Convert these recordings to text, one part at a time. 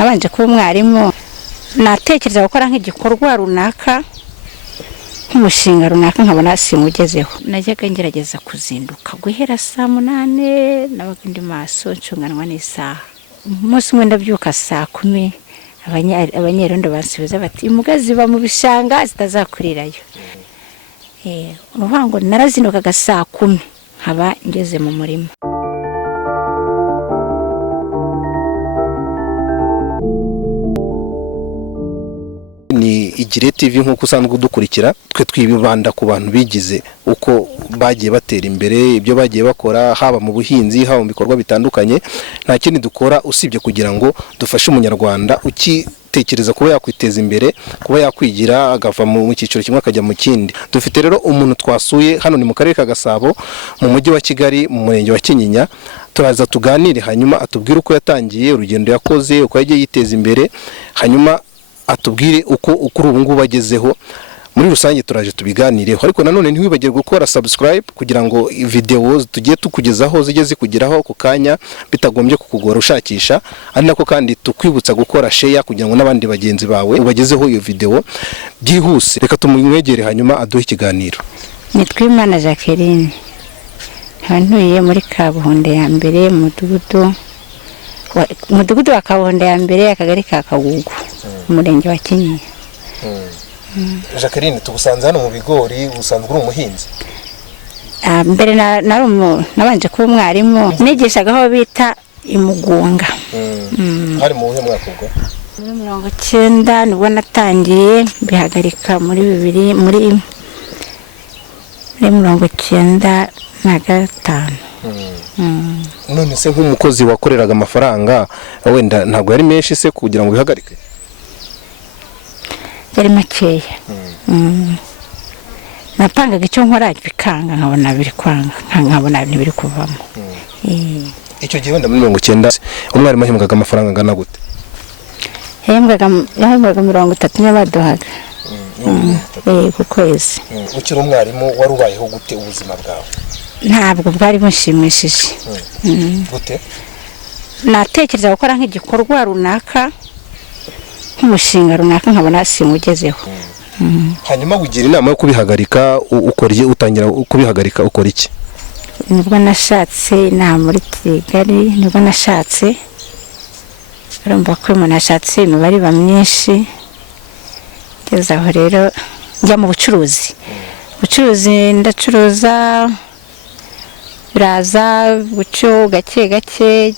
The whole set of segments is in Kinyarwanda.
nabanje kuba umwarimu natekereza gukora nk'igikorwa runaka nk'umushinga runaka nkabona simugezeho najyaga ngerageza kuzinduka guhera saa 8 nabaga ndi maso ncunganwa n'isaha umunsi umwe ndabyuka saa 10 abanyerondo bansubiza bati imugazi ba mu bishanga zitazakurirayo uruhango narazindukaga saa 10 nkaba ngeze mu murima. Ni IGIRE TV nk'uko usanzwe udukurikira twe twibanda ku bantu bigize uko bagiye batera imbere ibyo bagiye bakora haba mu buhinzi haba mu bikorwa bitandukanye nta kindi dukora usibye kugira ngo dufashe umunyarwanda ukitekereza kuba yakwiteza imbere kuba yakwigira agava mu cyiciro kimwe akajya mu kindi. Dufite rero umuntu twasuye hano ni mu karere ka Gasabo mu mujyi wa Kigali mu murenge wa Kinyinya. Turaza tuganire hanyuma atubwire uko yatangiye urugendo yakoze uko yagiye yiteza imbere hanyuma atubwire uko ukuri ubu ngubu bagezeho muri rusange turaje tubiganireho. Ariko nanone ntiwibagirwe gukora subscribe kugira ngo video tugiye tukugezaho zijye zikugeraho ku kanya bitagombye kukugora ushakisha, ari nako kandi tukwibutsa gukora share kugira ngo n'abandi bagenzi bawe ubagezeho iyo video byihuse. Reka tumwegere hanyuma aduhe ikiganiro. Ni Uwimana Jacqueline ntuye muri Kabuhunde ya mbere mu mudugudu wa Kabuhunde ya mbere akagari ka Kagugu murenge wa Kinyinya. Jacqueline tugusanze hano mu bigori usanzwe uri umuhinzi? Mbere nabanje kuba umwarimu nigishaga aho bita imugunga. Hari mu buhe mwaka ubwo? Muri 19 nibwo natangiye bihagarika muri 1995. None se nk'umukozi wakoreraga amafaranga wenda ntabwo yari menshi se kugira ngo bihagarike? Yari makeya. Napangaga icyo nkora bikanga nkabona biri kwanga nkabona ntibiri kuvamo. Icyo gihe wenda muri 19 umwarimu yahembwaga amafaranga angana gute? Yahembwaga 30 y'abaduhaga ku kwezi. Ukiri umwarimu wari ubayeho gute ubuzima bwawe? Ntabwo bwari bunshimishije. Gute? Natekereza gukora nk'igikorwa runaka nk'umushinga runaka nkabona simugezeho. Hanyuma ugira inama yo kubihagarika utangira kubihagarika ukora iki? Nibwo nashatse inama muri Kigali nibwo nashatse urumva ko umuntu ashatse imibare ba myinshi kugeza aho rero njya mu bucuruzi ndacuruza biraza gucyo gake gake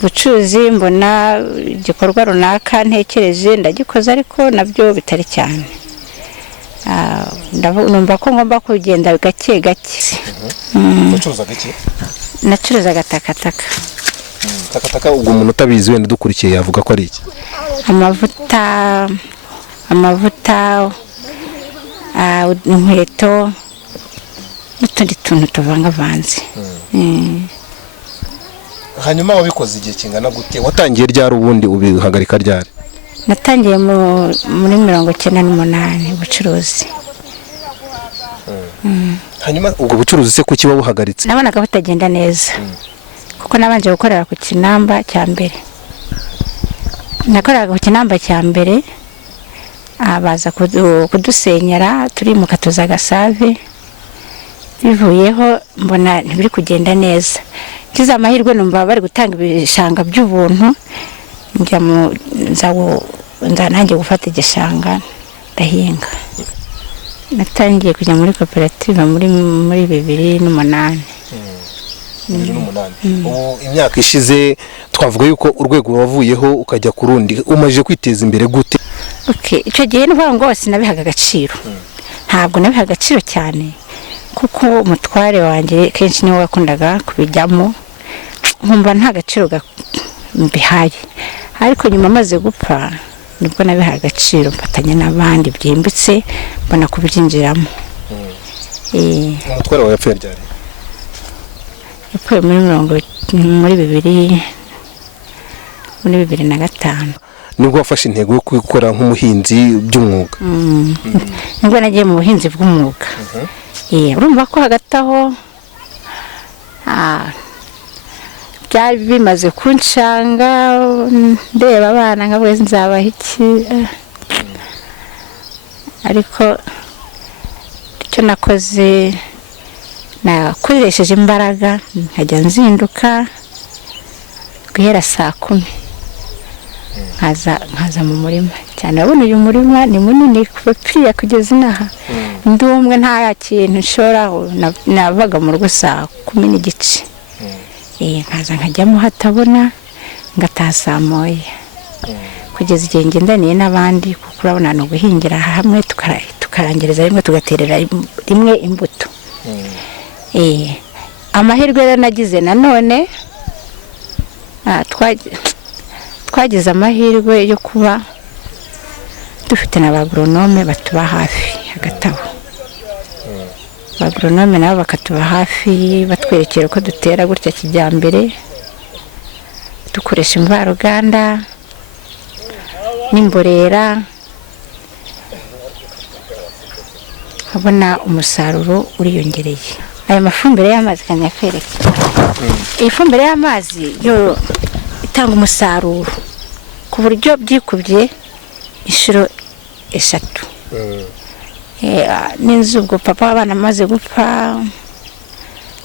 bucuruzi mbona igikorwa runaka ntekereje ndagikoza ariko nabyo bitari cyane. Numva ko ngomba kugenda gake gake. Ucuruza gake? Nacuruza gatakataka. Takataka ubwo umuntu utabizi wenda dukurikiye yavuga ko ari iki? Amavuta inkweto n'utundi tuntu tuvangavanze. Hanyuma wabikoze igihe kingana gute? Watangiye ryari ubundi ubihagarika ryari? Natangiye muri 1998 ubucuruzi. Hanyuma ubwo bucuruzi se kuki wabuhagaritse? Nabonaga butagenda neza. Kuko nabanje gukorera ku kinamba cya mbere. Nakoraga ku kinamba cya mbere abaza kudusenyera turimuka tuza Gasabo. Bivuyeho mbona ntibiri kugenda neza. Kiza amahirwe numva bari gutanga ibishanga by'ubuntu njya mu nanjye gufata igishanga ndahinga. Natangiye kujya muri koperative muri 2008. Ubu imyaka ishize twavuga yuko urwego wavuyeho ukajya ku rundi umaje kwiteza imbere gute? Icyo gihe n'uvuga ngo sinabihaga agaciro. Ntabwo nabihaga agaciro cyane kuko umutware wanjye kenshi niwe wakundaga kubijyamo nkumva nta gaciro mbihaye. Ariko nyuma maze gupfa nibwo nabihaga agaciro mfatanya n'abandi byimbitse mbona kubyinjiramo. Umutware wawe yapfuye ryari? Yapfuye muri 2005. Nibwo wafashe intego yo gukora nk'umuhinzi by'umwuga? Nibwo nagiye mu buhinzi bw'umwuga. Urumva ko hagati aho byari bimaze kunshanga ndeba abana nkavuga nzabaha iki, ariko icyo nakoze nakoresheje imbaraga nkajya nzinduka guhera saa 10 nkaza mu murima cyane. Urabona uyu murima ni munini kupiya kugeza inaha, ndi umwe nta kintu nshora, nabaga mu rugo saa 10:30. Nkaza nkajyamo hatabona ngataha saa 1 kugeza igihe ngendaniye n'abandi, kuko urabona no guhingira hamwe tukarangiriza rimwe tugaterera rimwe imbuto. Amahirwe rero nagize nanone, twagize amahirwe yo kuba dufite n'abagronome batuba hafi hagati aho. Abagronome nabo bakatuba hafi batwerekera uko dutera gutya kijyambere, dukoresha imvaruganda n'imborera, abona umusaruro uriyongereye. Aya mafumbire y'amazi kandi yakwereka, iyi fumbire y'amazi yo itanga umusaruro ku buryo byikubye inshuro 3. N'inzu ubwo papa w'abana amaze gupfa,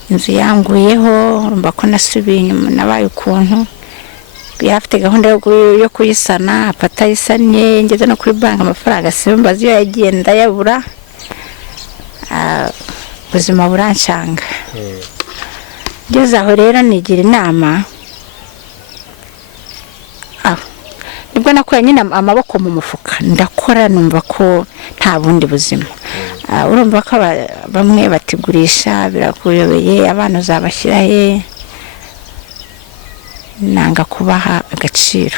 inzu yanguyeho, urumva ko nasubiye inyuma, nabaye ukuntu yafite gahunda yo kuyisana, apatayisanye, ngeze no kuri banki amafaranga simbazi yo yagiye ndayabura, ubuzima burancanga. Ngeze aho rero nigira inama, nibwo nakuye nyine amaboko mu mufuka ndakora, numva ko nta bundi buzima. Urumva ko bamwe batigurisha birakuyobeye, abana uzabashyira he, nanga kubaha agaciro.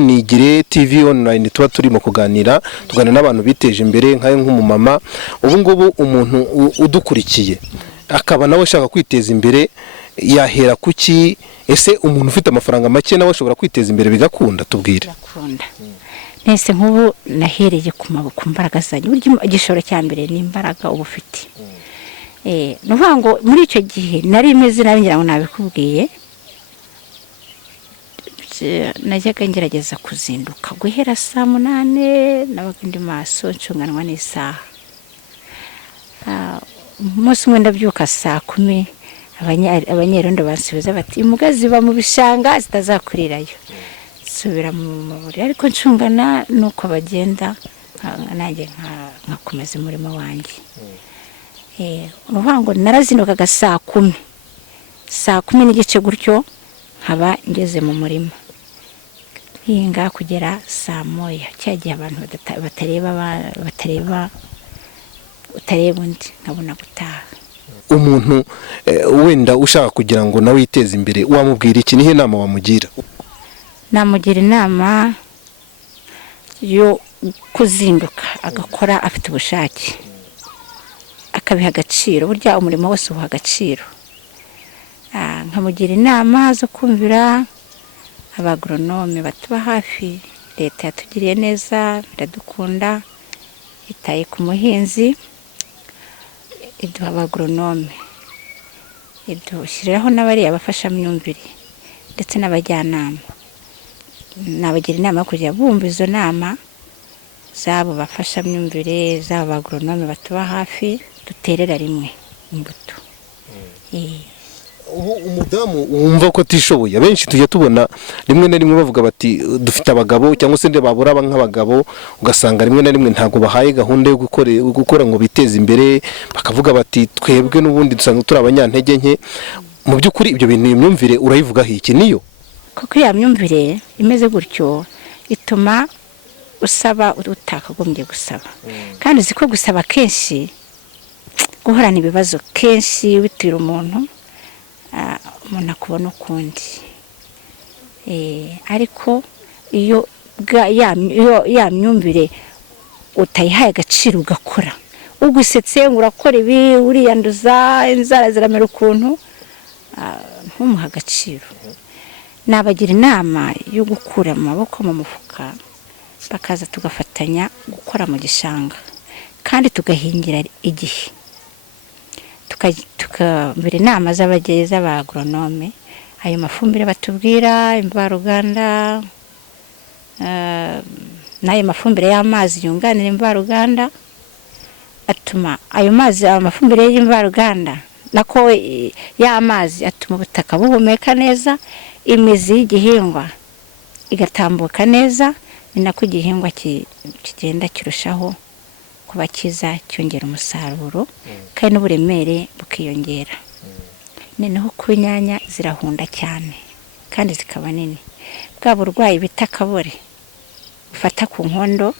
Ni IGIRE TV online tuba turimo kuganira n'abantu biteje imbere nkaye nk'umumama. Ubu ngubu umuntu udukurikiye akaba nawe ashaka kwiteza imbere yahera kuki? Ese umuntu ufite amafaranga make nawe ashobora kwiteza imbere bigakunda? Tubwire. Nese nk'ubu nahereye ku mbaraga zanjye. Burya igishoro cya mbere ni imbaraga uba ufite. Nuvuga ngo muri icyo gihe nari imeze nabi, ngira ngo nabikubwiye, najyaga ngerageza kuzinduka guhera saa 8, nabaga ndi maso ncunganwa n'isaha. Umunsi umwe ndabyuka saa 10, abanyerondo bansubiza bati imugazi ba mu bishanga zitazakurirayo, subira mu maburi. Ariko ncungana nuko bagenda, nanjye nkakomeza umurimo wanjye. Uruvango narazinukaga saa 10, saa 10 gutyo nkaba ngeze mu murima hinga kugera saa 1. Cyagiye abantu batareba undi nkabona gutaha. Umuntu wenda ushaka kugira ngo nawe yiteze imbere wamubwira iki? Nihe nama wamugira? Namugira inama yo kuzinduka agakora afite ubushake, akabiha agaciro. Burya umurimo wose uha agaciro. Nkamugira inama zo kumvira abagronome batuba hafi. Leta yatugiriye neza, biradukunda, itaye ku muhinzi, iduha abagronome, idushyiriraho n'abari abafashamyumvire ndetse n'abajyanama. Nabagira inama kujya bumva izo nama zabo bafashamyumvire, zabo bagronome batuba hafi, duterera rimwe imbuto. Ubu umudamu wumva ko atishoboye, abenshi tujya tubona rimwe na rimwe bavuga bati dufite abagabo, cyangwa se nde babura nk'abagabo, ugasanga rimwe na rimwe ntago bahaye gahunda yo gukora ngo biteze imbere, bakavuga bati twebwe n'ubundi dusanga turi abanyantege nke. Mu by'ukuri ibyo bintu, imyumvire urayivugaho iki? Niyo kuko ya myumvire imeze gutyo ituma usaba utakagombye gusaba, kandi uziko gusaba kenshi guhorana ibibazo kenshi bitira umuntu akubona ukundi. Ariko iyo ya myumvire utayihaye agaciro ugakora, ugusetse ngo urakora ibi uriyanduza inzara ziramera ukuntu, ntumuha agaciro. Nabagira inama yo gukura mu maboko mu mufuka bakaza tugafatanya gukora mu gishanga kandi tugahingira igihe, tukabira inama z'abageze b'agronome, ayo mafumbire batubwira, imvaruganda, n'ayo mafumbire y'amazi yunganira imvaruganda, atuma ayo mazi, amafumbire y'imvaruganda nako y'amazi atuma ubutaka buhumeka neza, imizi y'igihingwa igatambuka neza, ni nako igihingwa kigenda kirushaho kuba cyiza, cyongera umusaruro kandi n'uburemere bukiyongera. Noneho ku nyanya zirahunda cyane kandi zikaba nini, bwa burwayi bita kabore ufata ku nkondo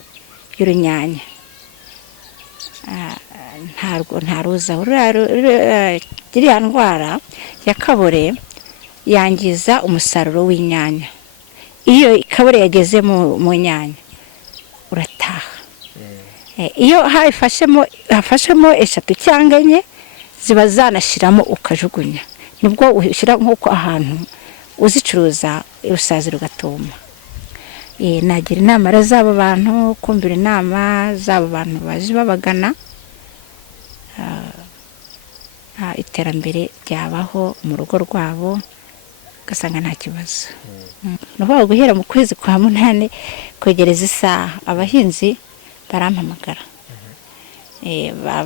y'urunyanya ntaruza. Iriya ndwara ya kabore yangiza umusaruro w'inyanya. Iyo kabore yageze mu nyanya urataha. Iyo hafashemo 3 cyangwa 4 ziba zanashiramo ukajugunya, nibwo ushyira nk'uko ahantu uzicuruza urusazi rugatuma. Nagira inama z'abo bantu, kumvira inama z'abo bantu baje babagana, iterambere ryabaho mu rugo rwabo gasanga nta kibazo. Nuko guhera mu kwezi kwa munane kwegereza isaha abahinzi barampamagara,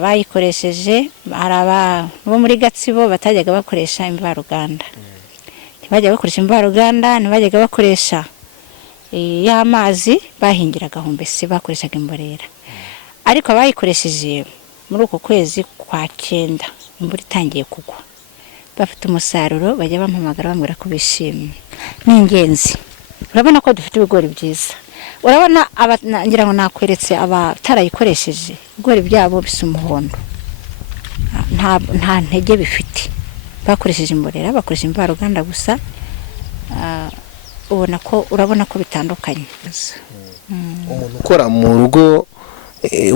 bayikoresheje. Haraba bo muri Gatsibo batajyaga bakoresha imvaruganda, ntibajyaga bakoresha imvaruganda, ntibajyaga bakoresha y'amazi, bahingiraga mbese bakoreshaga imborera. Ariko abayikoresheje muri uko kwezi kwa 9 imvura itangiye kugwa, bafite umusaruro, bajya bampamagara bambwira ko bishimye. Ni ingenzi. Urabona ko dufite ibigori byiza. Urabona ngira ngo nakweretse abatarayikoresheje ibigori byabo bisa umuhondo, nta ntege bifite. Bakoresheje imborera, bakoresha imvaruganda gusa, urabona ko bitandukanye. Umuntu ukora mu rugo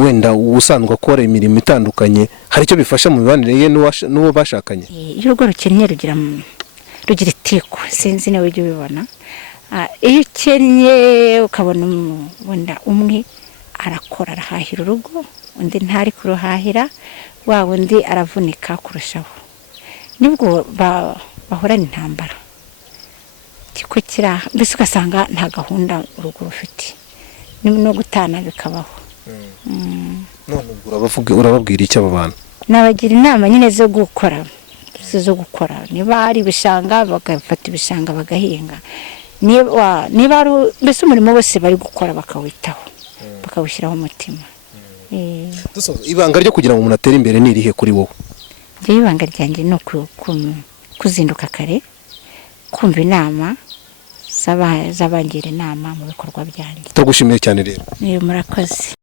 wenda usanzwe akora imirimo itandukanye, hari icyo bifasha mu mibanire ye n'uwo bashakanye? Iyo urugo rukennye rugira itiko, sinzi nawe ujye ubibona. Iyo ukennye ukabona wenda umwe arakora, arahahira urugo, undi ntari kuruhahira, wa wundi aravunika kurushaho, nibwo bahorana intambara. Kiko kiraha mbese ugasanga nta gahunda urugo rufite, no gutana bikabaho. None urababwira icyo abo bantu? Nabagira inama nyine zo gukora, niba ari ibishanga bagafata ibishanga bagahinga, niba ari mbese umurimo wose bari gukora bakawitaho, bakawushyiraho umutima. Ibanga ryo kugira ngo umuntu atere imbere ni irihe kuri wowe? Ibanga ryanjye ni kuzinduka kare, kumva inama z'abangira inama mu bikorwa byanjye. Tugushimiye cyane rero. Murakoze.